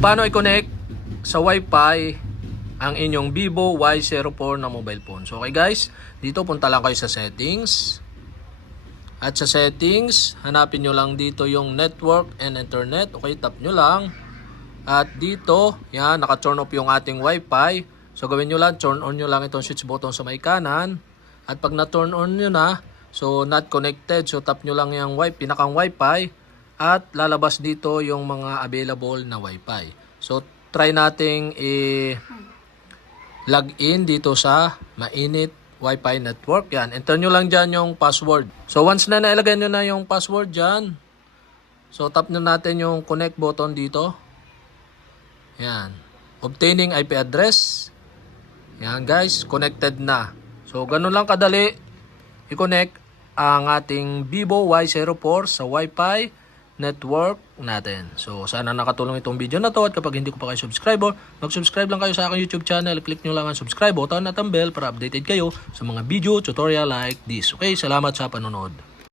Paano i-connect sa Wi-Fi ang inyong Vivo Y04 na mobile phone? So okay guys, dito punta lang kayo sa settings. At sa settings, hanapin nyo lang dito yung network and internet. Okay, tap nyo lang. At dito, yan, naka-turn off yung ating Wi-Fi. So gawin nyo lang, turn on nyo lang itong switch button sa may kanan. At pag na-turn on nyo na, so not connected. So tap nyo lang yung pinakang Wi-Fi. At lalabas dito yung mga available na Wi-Fi. So try nating log in dito sa mainit Wi-Fi network. Yan, enter nyo lang dyan yung password. So once na nailagay nyo na yung password dyan, so tap nyo natin yung connect button dito. Yan, obtaining IP address. Yan guys, connected na. So ganun lang kadali i-connect ang ating Vivo Y04 sa Wi-Fi network natin. So sana nakatulong itong video na to, at kapag hindi ko pa kayo subscriber, mag-subscribe lang kayo sa aking YouTube channel. Click nyo lang ang subscribe button at ang bell para updated kayo sa mga video tutorial like this. Okay, salamat sa panonood.